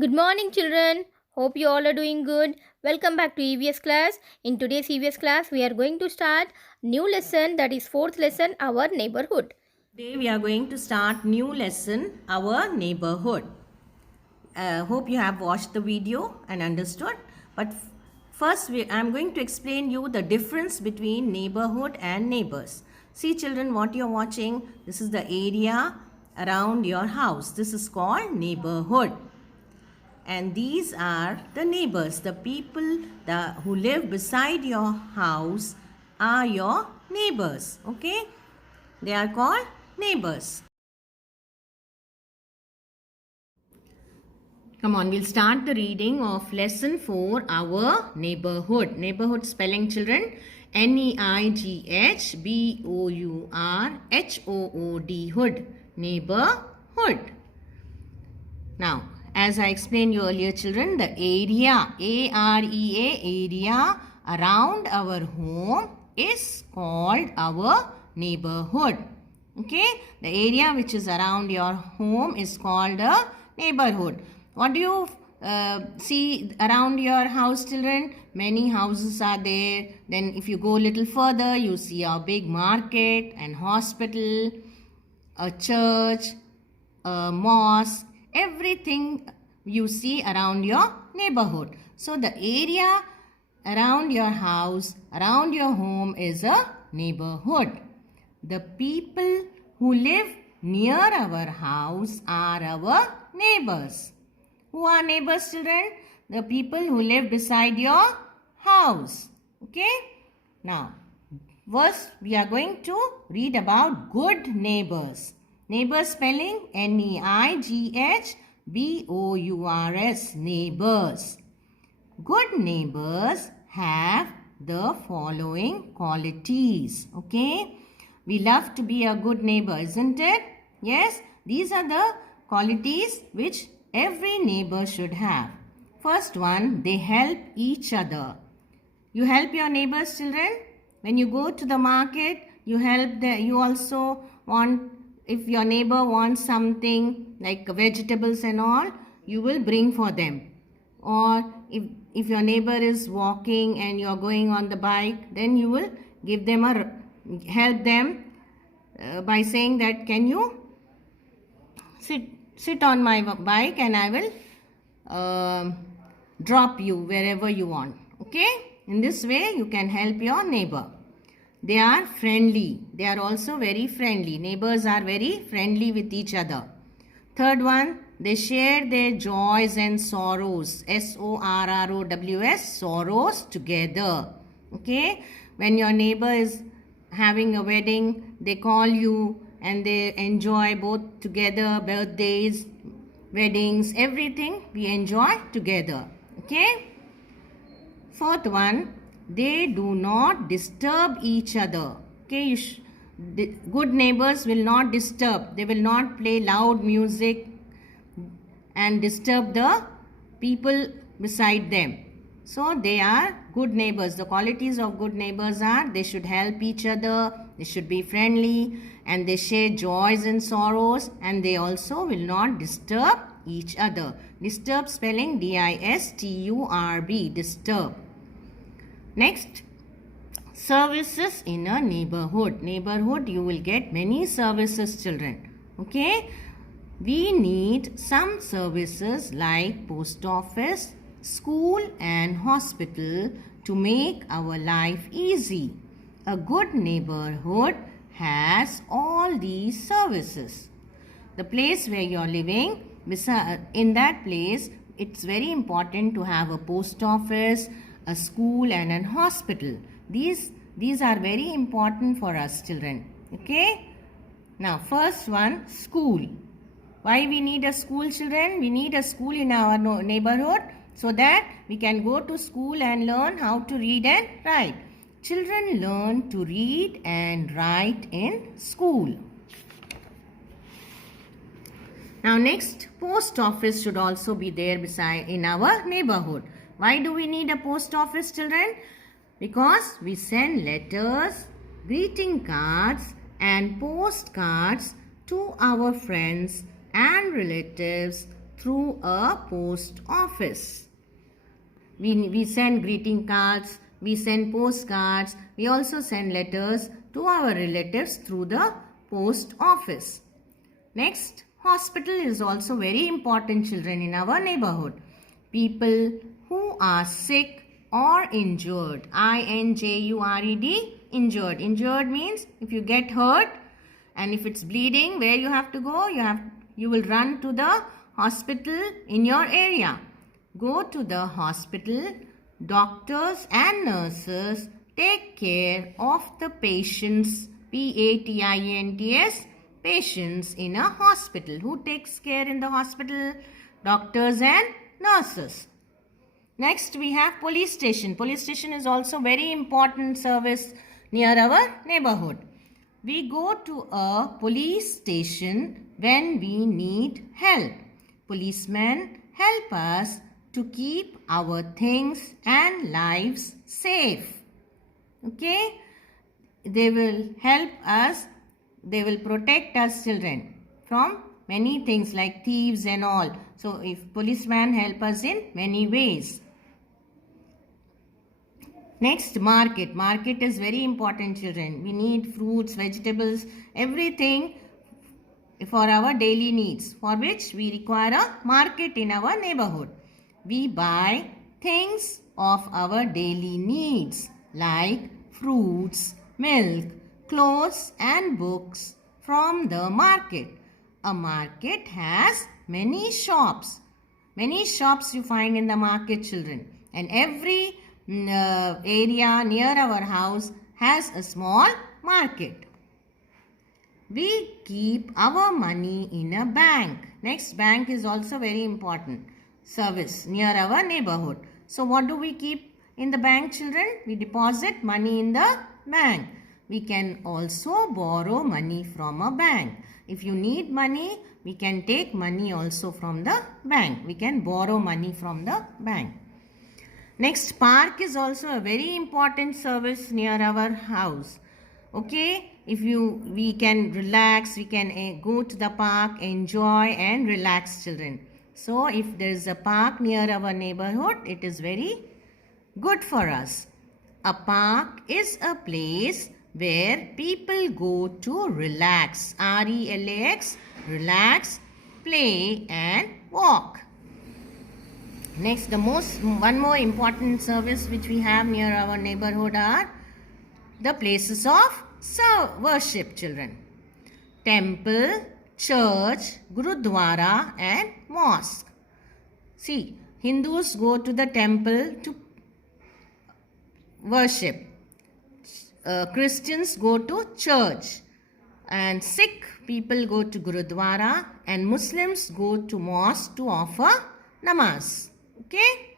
Good morning, children. Hope you all are doing good. Welcome back to EVS class. In today's EVS class, we are going to start new lesson, that is fourth lesson, our neighborhood. Today we are going to start new lesson, our neighborhood. Hope you have watched the video and understood. But first I am going to explain you the difference between neighborhood and neighbors. See children, what you are watching, this is the area around your house. This is called neighborhood. And these are the neighbors, the people who live beside your house are your neighbors. Okay, they are called neighbors. Come on, we'll start the reading of lesson 4, our neighborhood. Neighborhood spelling, children. Neighborhood. Hood. Neighborhood. Now, as I explained you earlier, children, the area, area around our home is called our neighborhood. Okay, the area which is around your home is called a neighborhood. What do you see around your house, children? Many houses are there. Then if you go a little further, you see a big market and hospital, a church, a mosque, everything you see around your neighborhood. So the area around your house, around your home is a neighborhood. The people who live near our house are our neighbors. Who are neighbors, children? The people who live beside your house. Okay? Now, first we are going to read about good neighbors. Neighbors spelling Neighbors. Neighbors. Good neighbors have the following qualities. Okay? We love to be a good neighbor, isn't it? Yes? These are the qualities which every neighbor should have. First one, they help each other. You help your neighbors, children. When you go to the market, you help you also want, if your neighbor wants something like vegetables and all, you will bring for them. Or if your neighbor is walking and you are going on the bike, then you will give them help them by saying that, can you sit on my bike and I will drop you wherever you want. Okay, in this way you can help your neighbor. They are friendly. They are also very friendly. Neighbors are very friendly with each other. Third one, they share their joys and sorrows. SORROWS, sorrows together. Okay, when your neighbor is having a wedding, they call you and they enjoy both together, birthdays, weddings, everything we enjoy together. Okay. Fourth one, they do not disturb each other. Okay, good neighbors will not disturb. They will not play loud music and disturb the people beside them. So they are good neighbors. The qualities of good neighbors are they should help each other, they should be friendly, and they share joys and sorrows, and they also will not disturb each other. Disturb spelling DISTURB, disturb. Next, services in a neighborhood. Neighborhood, you will get many services, children. Okay, we need some services like post office, school and hospital to make our life easy. A good neighborhood has all these services. The place where you are living, in that place, it's very important to have a post office, a school and an hospital. These are very important for us, children. Okay? Now, first one, school. Why we need a school, children? We need a school in our neighborhood so that we can go to school and learn how to read and write. Children learn to read and write in school. Now next, post office should also be there beside in our neighborhood. Why do we need a post office, children? Because we send letters, greeting cards and postcards to our friends and relatives through a post office. We send greeting cards, we send postcards, we also send letters to our relatives through the post office. Next, hospital is also very important, children, in our neighborhood. People who are sick or injured, I-N-J-U-R-E-D, injured. Injured means if you get hurt and if it's bleeding, where you have to go? You will run to the hospital in your area. Go to the hospital. Doctors and nurses take care of the patients, P-A-T-I-E-N-T-S, patients in a hospital. Who takes care in the hospital? Doctors and nurses. Next, we have police station. Police station is also very important service near our neighborhood. We go to a police station when we need help. Policemen help us to keep our things and lives safe. Okay? They will help us, they will protect us, children, from many things like thieves and all. So, if policemen help us in many ways. Next, market. Market is very important, children. We need fruits, vegetables, everything for our daily needs, for which we require a market in our neighborhood. We buy things of our daily needs like fruits, milk, clothes and books from the market. A market has many shops. Many shops you find in the market, children. And every area near our house has a small market. We keep our money in a bank. Next, bank is also very important service near our neighborhood. So, what do we keep in the bank, children? We deposit money in the bank. We can also borrow money from a bank. If you need money, we can take money also from the bank. We can borrow money from the bank. Next, park is also a very important service near our house. Okay, we can relax, we can go to the park, enjoy and relax, children. So, if there is a park near our neighborhood, it is very good for us. A park is a place where people go to relax, R-E-L-A-X, relax, play and walk. Next, one more important service which we have near our neighborhood are the places of worship, children. Temple, church, Gurudwara and mosque. See, Hindus go to the temple to worship. Christians go to church. And Sikh people go to Gurudwara and Muslims go to mosque to offer namaz. Okay?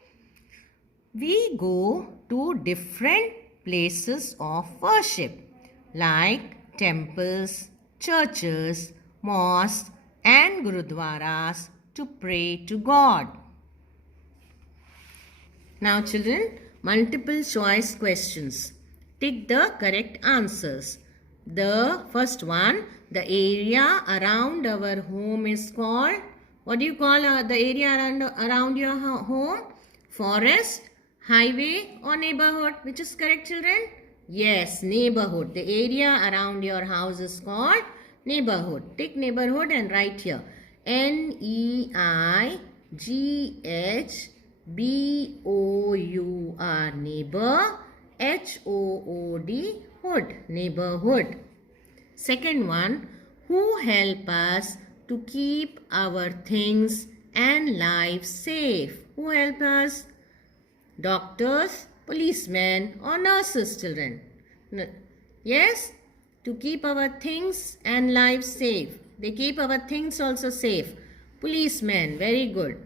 We go to different places of worship like temples, churches, mosques and gurudwaras to pray to God. Now children, multiple choice questions. Tick the correct answers. The first one, the area around our home is called, what do you call the area around your home? Forest, highway or neighborhood? Which is correct, children? Yes, neighborhood. The area around your house is called neighborhood. Take neighborhood and write here. N-E-I-G-H-B-O-U-R, neighbor. H-O-O-D, hood, neighborhood. Second one, who help us to keep our things and lives safe? Who help us? Doctors, policemen or nurses, children? Yes? To keep our things and lives safe. They keep our things also safe. Policemen, very good.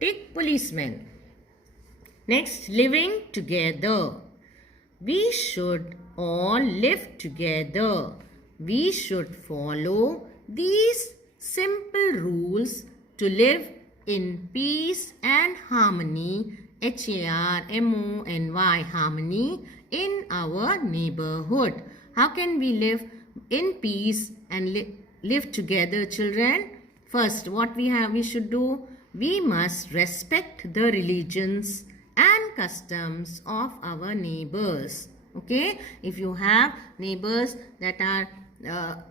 Tick policemen. Next, living together. We should all live together. We should follow these simple rules to live in peace and harmony, H-A-R-M-O-N-Y, harmony in our neighborhood. How can we live in peace and live together, children? First, what we should do, we must respect the religions and customs of our neighbors. Okay, if you have neighbors that are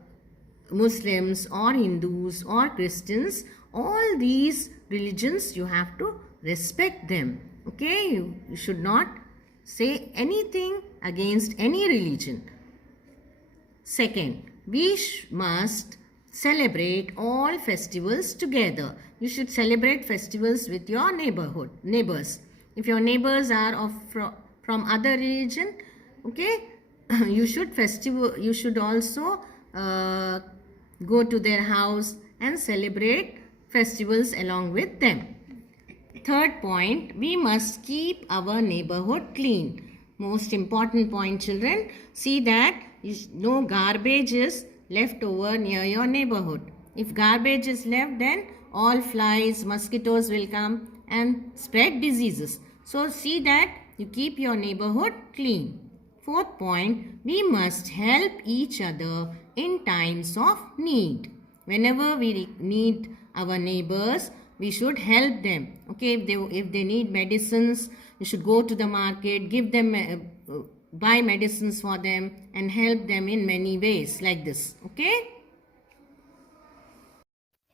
Muslims or Hindus or Christians, all these religions you have to respect them. Okay, you should not say anything against any religion. Second, we must celebrate all festivals together. You should celebrate festivals with your neighbors. If your neighbors are from other religion, okay, you should also go to their house and celebrate festivals along with them. Third point, we must keep our neighborhood clean. Most important point, children. See that no garbage is left over near your neighborhood. If garbage is left, then all flies, mosquitoes will come and spread diseases. So see that you keep your neighborhood clean. Fourth point, we must help each other in times of need. Whenever we need our neighbors, we should help them. Okay, if they need medicines, you should go to the market, give them buy medicines for them and help them in many ways like this. Okay.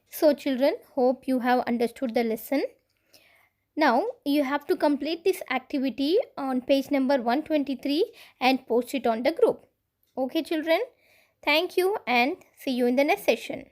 So children, hope you have understood the lesson. Now you have to complete this activity on page number 123 and post it on the group. Okay children, thank you and see you in the next session.